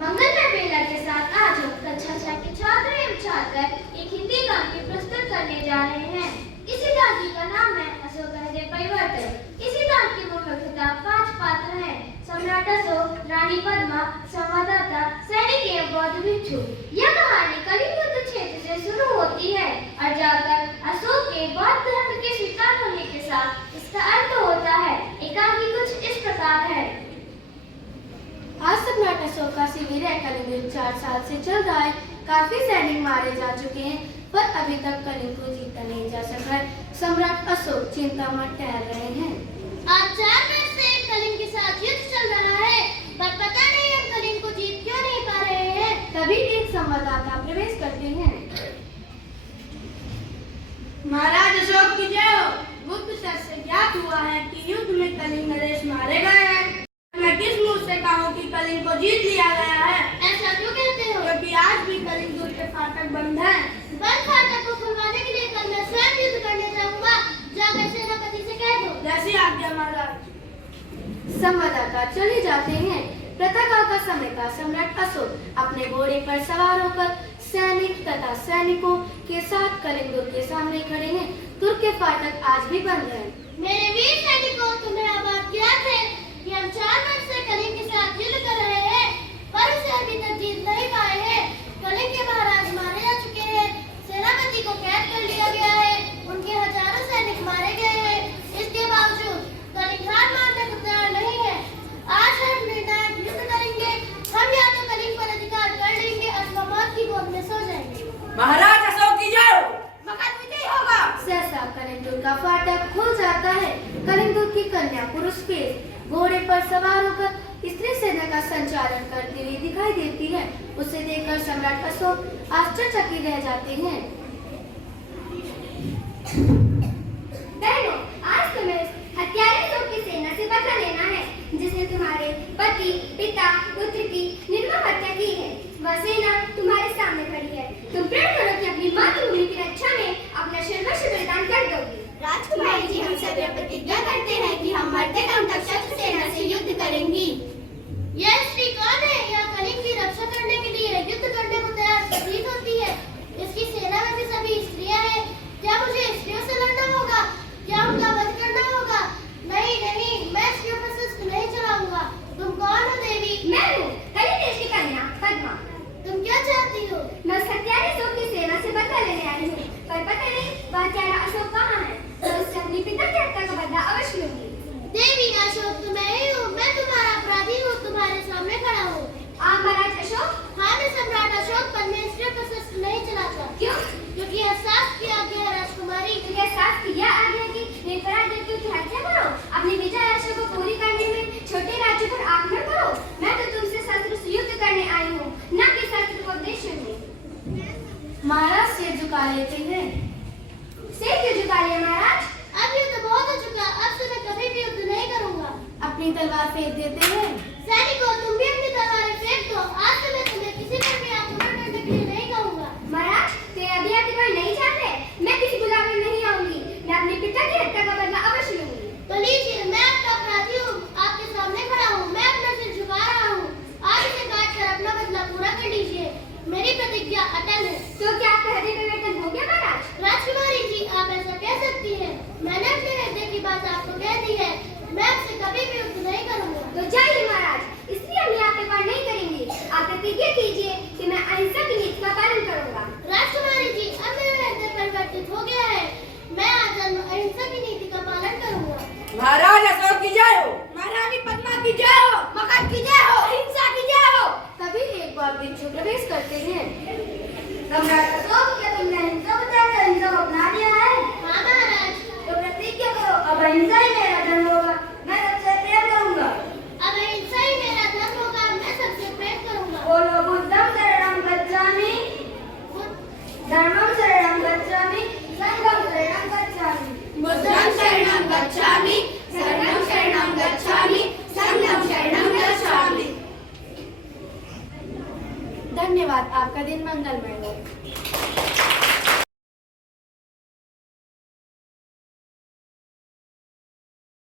मंगलमय बेला के साथ आज हम कक्षा 6 के छात्र एवं छात्र एक हिंदी गान की प्रस्तुत करने जा रहे हैं। इसी गान का नाम है अशोक हृदय परिवर्तन। इसी गान के मुख्यतः 5 पात्र हैं: सम्राट अशोक, रानी पद्मा, संवाददाता, सैनिक एवं बौद्ध भिक्षु। यह कहानी कलिंग युद्ध क्षेत्र से शुरू होती है और जाकर अशोक के बौद्ध धर्म के स्वीकार होने के साथ इसका अंत होता है। एकांकी कुछ इस प्रकार है। आज सम्राट अशोक का शिविर है। कलिंग युद्ध 4 साल से चल रहा है। काफी सैनिक मारे जा चुके हैं, पर अभी तक कलिंग को जीता नहीं जा सका है। सम्राट अशोक चिंता में टहल रहे हैं। आज 4 वर्ष से कलिंग के साथ युद्ध चल रहा है, पर पता नहीं हम कलिंग को जीत क्यों नहीं पा रहे हैं। तभी एक संवाददाता प्रवेश करते हैं। महाराज अशोक की जय हो। गुप्तचर से ज्ञात हुआ है कि युद्ध में कलिंग नरेश मारे गए हैं। मैं किस मुंह से कहूँ कि कलिंग को जीत लिया गया है? ऐसा क्यों कहते हो? क्योंकि आज भी कलिंग दुर्ग के फाटक बंद हैं। बंद फाटक को खुलवाने के लिए कल मैं स्वयं युद्ध करने जाऊंगा। जाकर सेनापति से कह दो। जैसी आज्ञा महाराज। संवाददाता चले जाते हैं। प्रातःकाल का समय था। सम्राट अशोक अपने घोड़े पर सवार होकर सैनिक तथा सैनिकों के साथ कलिंग दुर्ग के सामने खड़े हैं। दुर्ग के फाटक आज भी बंद हैं। मेरे वीर सैनिकों, तुम्हें अब बात ज्ञात है कि हम 4 वर्ष से कलिंग के साथ युद्ध कर रहे हैं, पर उसे अभी तक जीत नहीं पाए हैं। कलिंग के महाराज मारे जा चुके हैं, सेनापति को कैद कर लिया गया है, उनके हजारों सैनिक मारे गए हैं। इसके बावजूद कलिंग हार मानने को तैयार नहीं है। आज हम निर्णायक युद्ध करेंगे। हम या तो कलिंग पर अधिकार कर लेंगे अथवा मौत की गोद में सो जाएंगे। महाराज अशोक की जय हो। मगध विजयी होगा। सहसा कलिंग दुर्ग का फाटक खुल जाता है। कलिंग दुर्ग की कन्या पुरुष वेश घोड़े पर सवार होकर स्त्री सेना का संचालन करती हुई दिखाई देती है। उसे देखकर सम्राट अशोक आश्चर्यचकित रह जाते हैं। बहनों, आज तुम्हें हत्यारे लोग की सेना से बदला लेना है, जिसने तुम्हारे पति, पिता, पुत्र की निर्मम हत्या की है। वह सेना तुम्हारे सामने खड़ी है। तुम प्रण करो कि अपनी मातृभूमि की रक्षा में अपना सर्वस्व बलिदान कर दोगे। राजकुमारी जी, हम सब यह प्रतिज्ञा करते हैं कि हम मरते दम तक शत्रु सेना से युद्ध करेंगी। यह स्त्री कौन है? यह कलिंग की रक्षा करने के लिए युद्ध करने को तैयार प्रतीत होती है। इसकी सेना में भी सभी स्त्रियां हैं। क्या मुझे स्त्रियों से लड़ना होगा? क्या उनका वध करना होगा? नहीं नहीं, मैं स्त्रियों पर शस्त्र नहीं चलाऊंगा। तुम कौन हो देवी? मैं हूँ कलिंग देश की कन्या पद्मा। तुम क्या चाहती हो? मैं हत्यारे अशोक की सेना से बदला लेने आई हूँ, पर पता नहीं वह हत्यारा अशोक कहाँ है। तो उससे अपनी पिता की हत्या का बदला अवश्य लूंगी। देवी, अशोक तो मैं ही हूँ। मैं तुम्हारा अपराधी हूँ, तुम्हारे सामने खड़ा हूँ। आप महाराज अशोक? हाँ, मैं सम्राट अशोक, पर मैं स्त्रियों पर शस्त्र नहीं चलाता। क्यों? क्योंकि यह शास्त्र की आज्ञा है राजकुमारी। तो क्या शास्त्र की यह आज्ञा है कि निरपराध व्यक्तियों की हत्या करो? अपनी विजय आशा को पूरी करने में छोटे राज्यों पर आक्रमण करो? मैं तो तुमसे शस्त्र से युद्ध करने आई हूँ, न कि शस्त्र को उपदेश सुनने। महाराज सिर झुका लेते हैं। सिर क्यों झुका लिया महाराज? अब युद्ध बहुत हो चुका, अब से मैं कभी भी युद्ध नहीं करूंगा। अपनी तलवार फेंक देते हैं। सैनिकों, तुम भी अपनी तलवारें फेंक दो। आज से मैं तुम्हें किसी पर भी आक्रमण करने के लिए नहीं कहूंगा। महाराज, तो अभी आप पर नहीं चाहते? मैं किसी बुलावे में नहीं आऊंगी। मैं अपने पिता की हत्या का बदला अवश्य लूंगी। तो लीजिए, मैं आपका अपराधी हूँ, आपके सामने खड़ा हूँ। मैं अपना सिर झुका रहा हूँ। आज इसे काट कर अपना बदला पूरा कर लीजिए। मेरी प्रतिज्ञा अटल है। तो क्या आपका हृदय परिवर्तन हो गया महाराज? राजकुमारी जी, आप ऐसा कह सकती हैं। मैंने अपने हृदय की बात आपको कह दी है। मैं आपसे कभी भी युद्ध नहीं करूंगा। तो जाइए महाराज, इसलिए हम यहाँ पे पार नहीं करेंगे। आप प्रतिज्ञा कीजिए कि मैं अहिंसा की नीति का पालन करूंगा। राजकुमारी जी, अब मेरा हृदय परिवर्तित हो गया है। मैं आज अहिंसा की नीति का पालन करूंगा। महाराज अशोक की जय हो। महारानी पद्मा की जय हो। मगध की जय हो। अहिंसा की जय हो। तभी एक बार भिक्षु प्रवेश करते हैं। सम्राट अशोक, क्या तुमने अहिंसा बताकर अहिंसा को अपना लिया है? हाँ महाराज। तो प्रतिज्ञा करो, अब अहिंसा ही मेरा धर्म होगा। मैं सबसे प्रेम करूंगा। अब अहिंसा ही मेरा धर्म होगा। मैं सबसे प्रेम करूंगा। बोलो बुद्धं शरणं गच्छामि, धर्मं शरणं गच्छामि, संघं शरणं गच्छामि। बुद्धं शरणं गच्छामि, शरणं शरणं गच्छामि, संघं शरणं गच्छामि। धन्यवाद। आपका दिन मंगलमय।